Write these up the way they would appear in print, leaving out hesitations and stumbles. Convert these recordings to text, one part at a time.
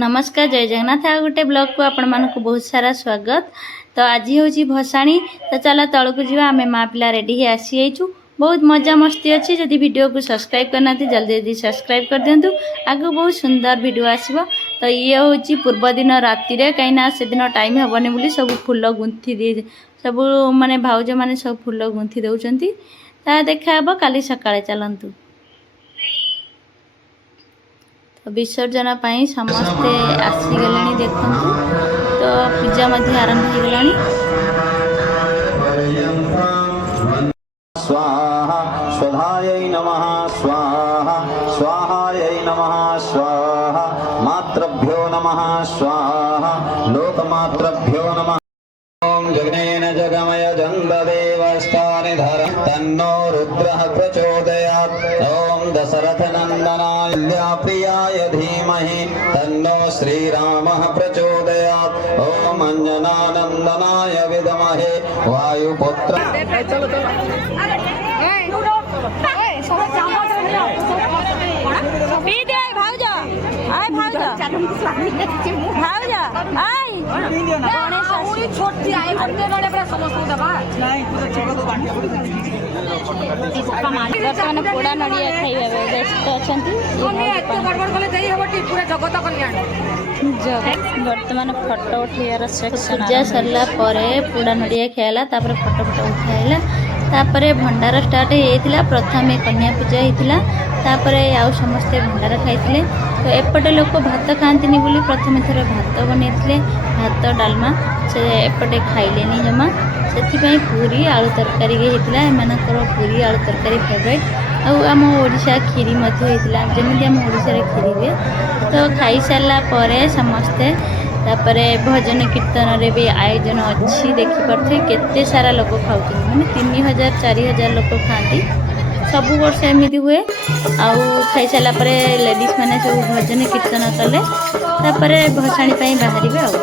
नमस्कार जय जगन्नाथ आ गोटे ब्लॉग को आपण मानक बहुत सारा स्वागत। तो आज हूँ भसाणी। तो चलो तौक जा आम माँ पिला रेडी ही आसी जाइचु। बहुत मजा मस्ती अच्छी। जदि वीडियो को सब्सक्राइब करना जल्दी जल्दी सब्सक्राइब कर दिंतु। आगु बहुत सुंदर वीडियो आसो। तो ये हूँ पूर्व दिन राति कहीं से दिन टाइम हेनी बोली सब फुल गुंथी दे सब माने भाउज माने सब फुल गुंथी दौरान। ता देखा काली सकाळे चलतु। तो विसर्जन पाई समस्ते आसीगले देखु। तो पूजा मध्य आरंभ हो गलानी। स्वाहा स्वधायै नमः स्वाहा स्वाहायै नमः स्वाहा मातृभ्यो नमः स्वाहा लोकमातृभ्यो नमः। ओम जगनेन जगमय जन्मदेवस्थानि धर तन्नो रुद्रः प्रचोदयात्। ओम दशरथ नंदनाय प्रियाय धीमहि तन्नो श्रीरामः प्रचोदयात्। ओम अंजनानंदनाय विद्महे वायुपुत्र। बर्तमान पोड़ा नड़िया खाइबा व्यस्त अछंती। बर्तमान फोटो उठाइबार सेक्शन पूजा सरला परे पोड़ा नड़िया खाइला तापर फोटो फोटो उठाइला तापर भंडार स्टार्ट होइतिला। प्रथमे कन्या पूजा होइतिला तापरे आउ समस्ते भंडार खाइतिले। तो एपटे लोक भात खाआंतिनी बोली प्रथमे थरे भात बनैतिले भात डालमा से एपटे खाइलेनी जमा से पूरी आलू तरकारी होइतिला। एमानकर पूरी आलू तरकारी फेवरेट। आम ओडिशा खीरी मध्य होइतिला जेमिति आम ओडिशा रे खीरी हुए। तो खाई सारला परे समस्ते तापरे भजन कीर्तन रे भी आयोजन अच्छी देखि परथे। केते सारा लोक खाउछन माने 3000 4000 लोक खाती सब वर्ष एमती हुए। आउ खाई सारा परे लेडीज माने सब भजन कीर्तन कले तापरे भसाणी पई बाहरिबे आउ।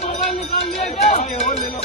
मोबाइल निकाल लिया और ले लो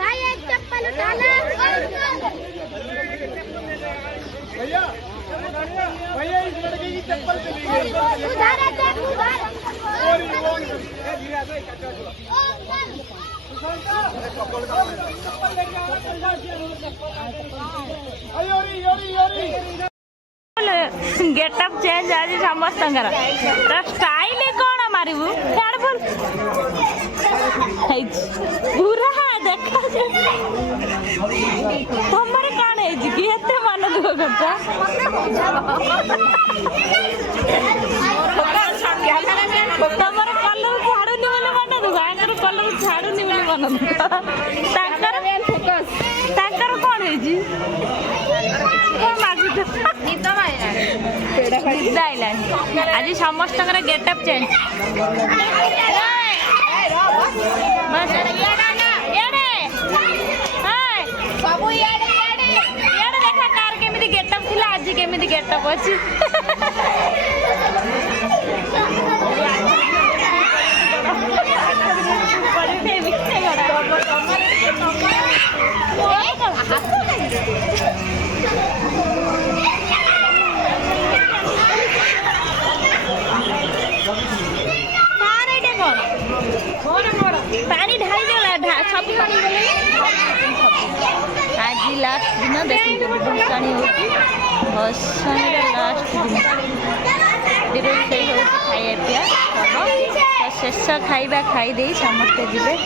भाई एक चप्पल उठा ले भैया भैया इस लड़के की चप्पल चली गई उधार है उधार गेटअप चेंज आज समस्त स्टाइल कौन मारू पूरा देखा तुमर कौन है कि एत मन दुख कर तुमर कलर छाड़ूनी बोले मन दुख आंकर कलर छाड़ूनी बोले मन दुख कौन है आज समस्त गेटअप चेंज देखा कार केमिति गेटअप थिला आज केमिति गेटअप अछि पानी ढाई देला सब पानी आज लास्ट दिन देखिए भसाणी होती भसाणी लास्ट दिन रोषे हो खाया पिया सब शेष खाइबा खाई दे समस्ते जीवे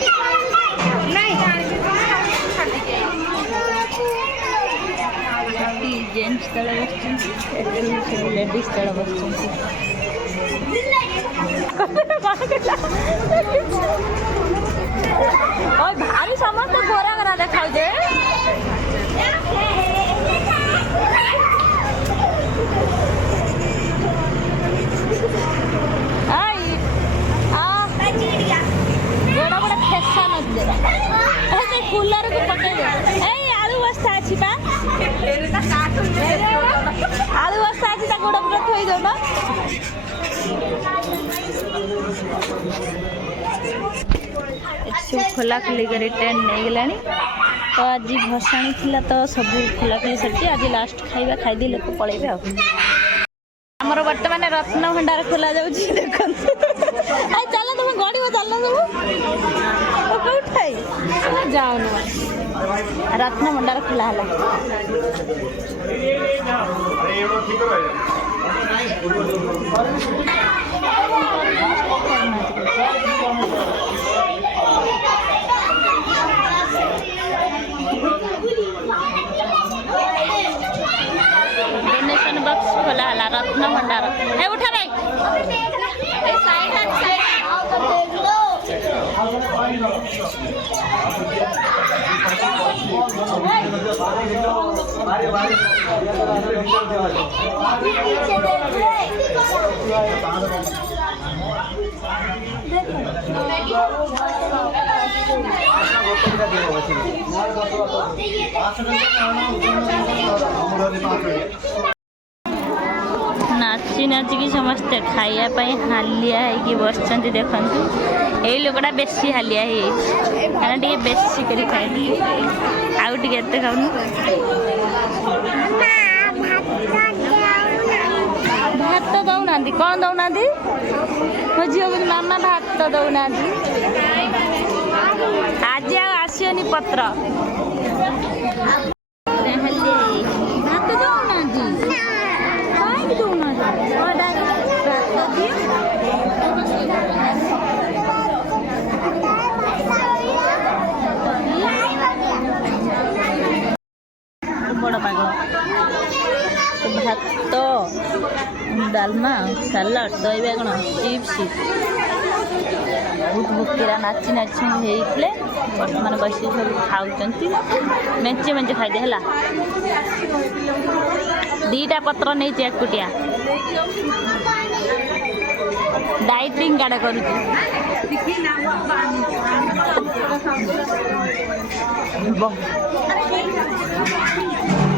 जेन्ट्स तले बस लेडीज तले बस भारी समस्त गोरा गोरा देखा बड़ा बड़ा फैशन अच्छे कूलर को पकड़ आलू बस्ता अच्छी पा आलू बस्ता अच्छी गोड़ पूरा थोई दो ना खोला खोली कर ट्रेन नहीं गला तो आज भसाणी थिला तो सब खोला खोली सर आज लास्ट खाइबा खाई लोक पलैबे आमर बर्तमान रत्न भंडार खोला जाऊँगी देख चल तुम गड़ब चल सब कौठाई जाओ रत्न भंडार खोला है डोनेशन बॉक्स खोला है रत्न भंडार है उठा भाई नाची नाचिकी समस्ते खाइबा हालिया है बस देखु यही लोकटा बेसी हालिया है बेसी कर खाए आउ टे खाऊन भात दौना कौन दौना मो झील को मामा भात दौना आज आसनी पत्र भात दौना कहीं दौना बड़ पागल भात डालमा सालाड दही बागण चिप्स बहुत भुकीरा नाची नाची होते बर्तमान बस सब खाऊँ मेचे मेचे खाइदे है 2टा पत्र नहीं एकुटिया डाइटिंग गाड़ा करूँ